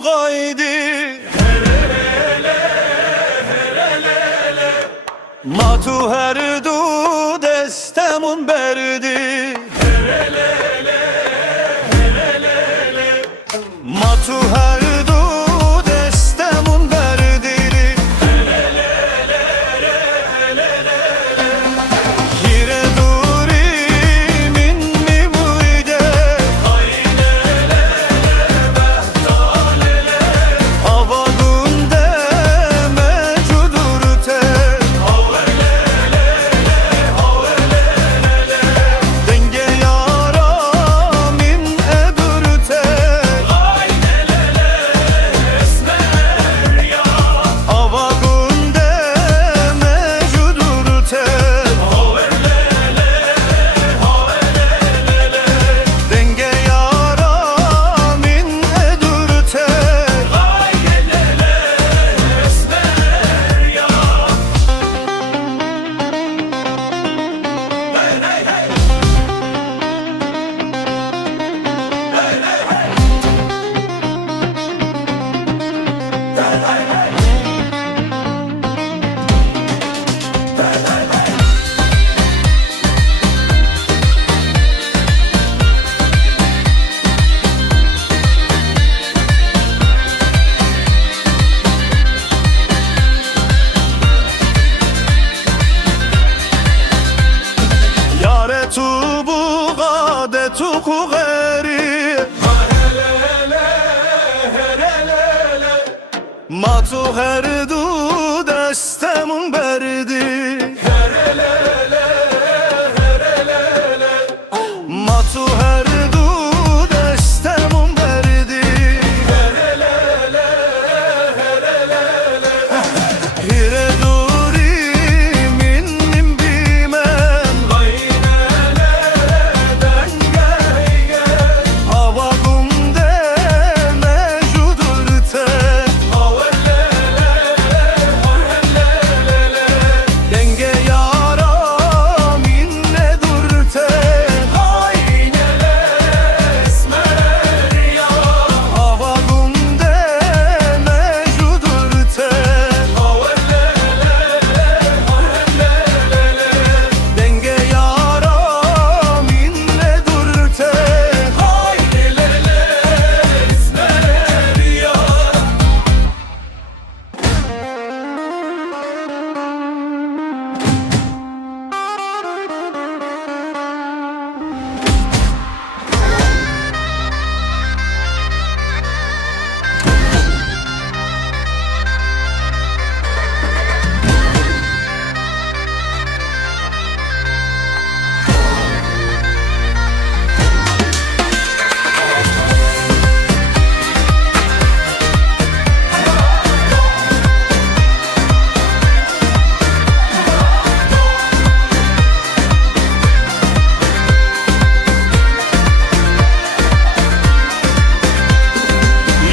gaydi Matu her du destemun berdi Matu her du destemun berdi Hire duri minni muyde Avagunde mecudurte Denge yara min edurte Avagunde mecudurte Denge yara min edurte Yare tu buğade tu kugeri Matu her du destemun berdi Matu her du destemun berdi Hire duri minnim bimen Avagumde mecudurte Denge yara minne durte Avagumde mecudurte Denge yara minne durte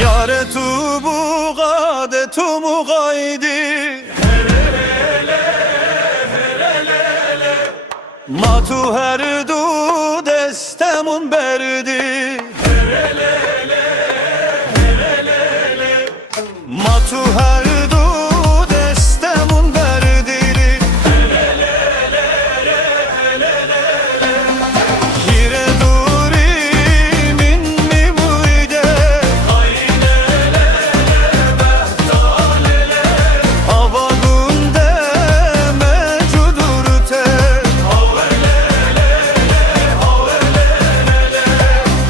Yare tu buğade tu mugaydi Matu her du destemun berdi Matu her du destemun berdi Hire duri minni muyde Avagunde mecudurte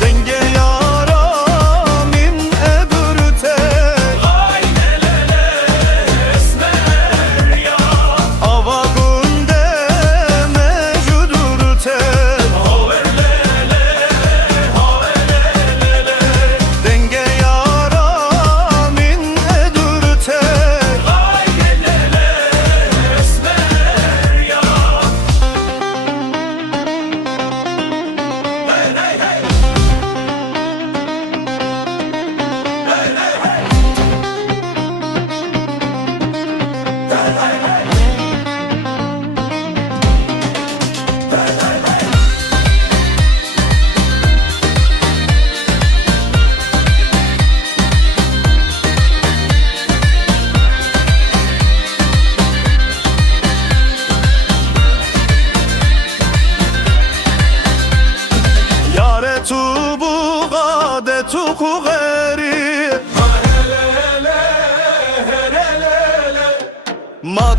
Denge yara min edurte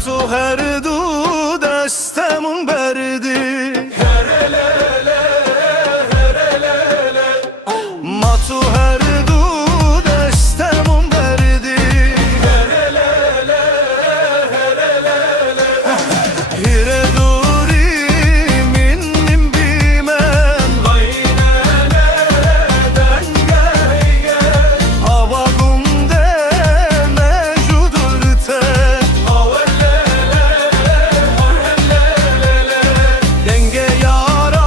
تو هر دو دستمون بردی ما تو هر دو دستمون بردی هیره دوری منیم بیمن Hava gumde mevcudurte Denge yara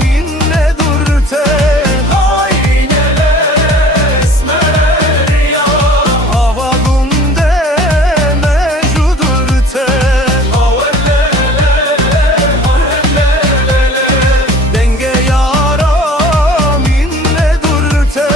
minne durte Hava gumde mevcudurte Denge yara minne durte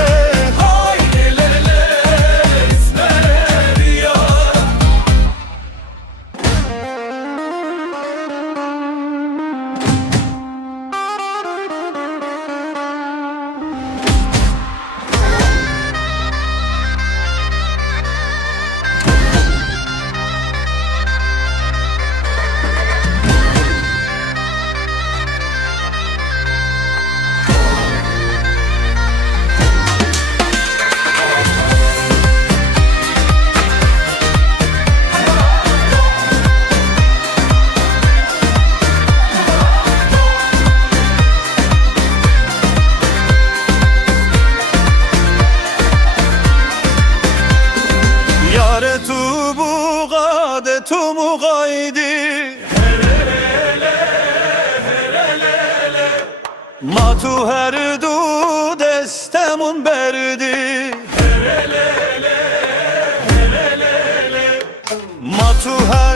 Yare tu buğade tu muğaydi Ma tu her du destemun berdi Ma tu her